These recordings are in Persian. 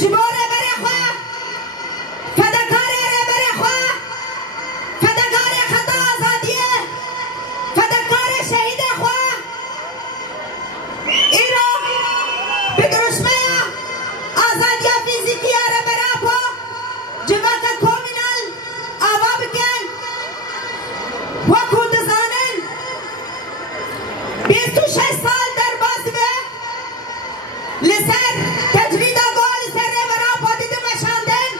جباره بره خواه فدکاره بره خواه فدکاره خطا آزادیه فدکاره شهید خواه ایرو بدرشمه آزادیا فیزیکی آره برا پا جواک کومینال آوا بکن و کودزانن 26 سال در بازوه لسر تجرید آگاه لسر برا پا دیده مشاندن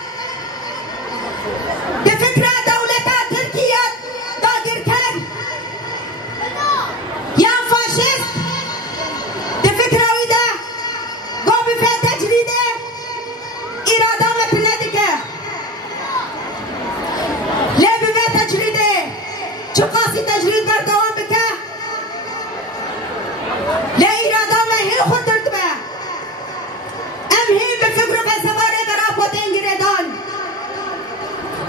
ده فکر دولتا ترکیه داگیر کر یا فاشست ده فکر اویده گو بفه تجریده ایرادا مپنه دیگه لی بفه تجریده چقاسی تجرید بر دوام بکه لی ایرادا مهیر خود درد به ام هی بفکر و فلسفاره برا پوتین گریدان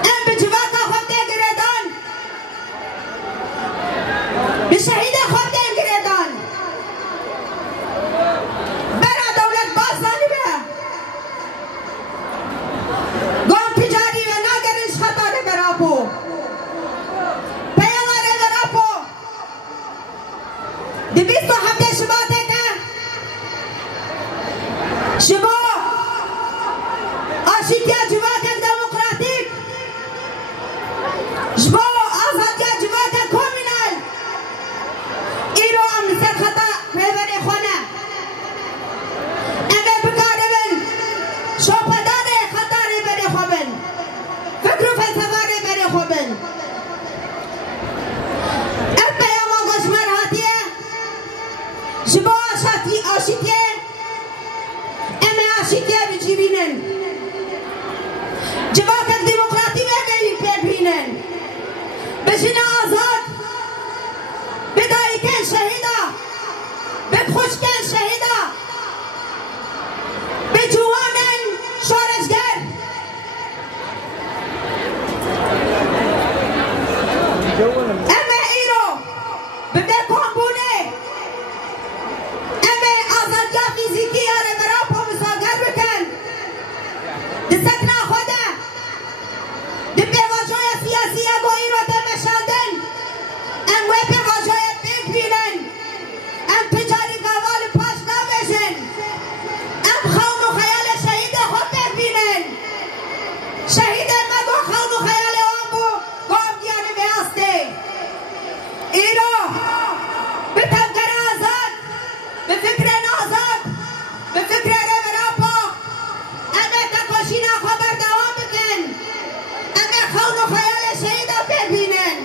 ام بجواتا خود گریدان بشهید خود گریدان برا دولت بازانی به گام تجاری و ناگرش خطاره برا پو پیاماره برا پو دی 27 شباته که شبا آشیتیا جواکک دموکراتیک شبا آزادیا جواکک کومینال ایرو امسر خطا پیبری خونه امه بکاره بن شوپدانه خطا ری بری خوبن فکر و فلسفه ری بری خوبن ام پیاما گشمر هاتیه شبا آشیتیه امه آشیتیه بجیبینن جواکک دموکراتی بگیری پیبینن بشین آزاد بدایی کن شهیدا بخوش کن شهیدا بجوانن شورشگر امه ایرو ببه کامبونه امه آزادیا فیزیکی آره برا پا مساگر بکن دستکنا خوده دی پیواجای سیاسی گو ایرو دمشاندن ام وی پیواجای بیگ بینن ام تجاری گوال پاش نبشن ام خون و خیال شهید خود ببینن شهید مگو خون و خیال آن بو گام دیانه بیاسته ایرو به تفکر آزاد به فکر آزاد به فکر ربراپا امه تکاشینا خبر دوام بکن امه خون و خیال شهید ببینن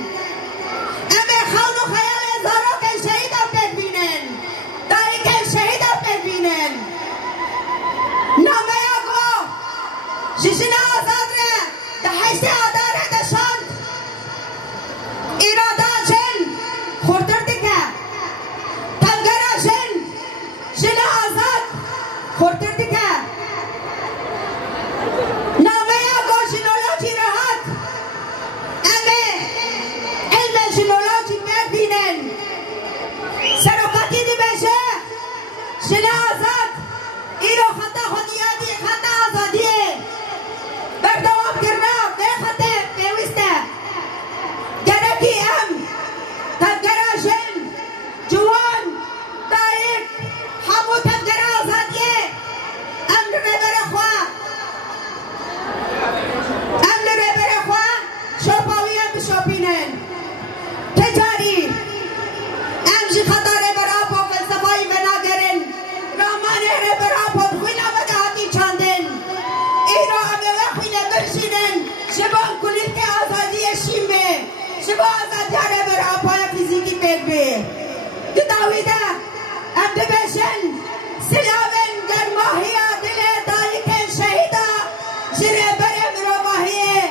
امه خون و خیال زاروکن شهید ببینن دایکن شهید ببینن نامه گو ششنا آزاد ره ده حیث آداره دشاند ایرادا جن خورتر دیگه تنگرا جن شنا آزاد خورتر دیگه نامه گو جنولوژی راحت امه علم جنولوژی ببینن سروکاتی دی بشه شنا آزاد ایرو خطا خودیادی خطا آزادیه بردوام کرنا به خطه پیوسته گرکی ام تفکر جن جوان دایک همو تفکر آزادیه ام لربر خواه ام لربر خواه شوپاوی ام بشوپینن تجاری ام جی خطا ربر آپا فلسفایی بناگرن رامانه ربر آپا بخوینا مدهاتی چاندن ایرو امه وخوینا برشینن شبان کلیت که آزادی شیمه شبا آزادی ربر آپا فیزیکی پیگ بی دتاویده ام ببشن سلاون در ماهیا دل دایکن شهیدا جره بره مرو ماهیه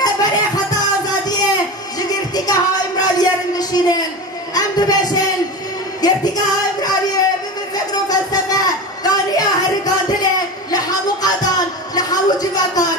ربر خطا آزادیه جگرتیگه ها امرالیه رنشینن ام ببشن گرتیگه ها امرالیه بفکر و فلسفه دانیه هر گاندله لحمو قادان لحمو جواکان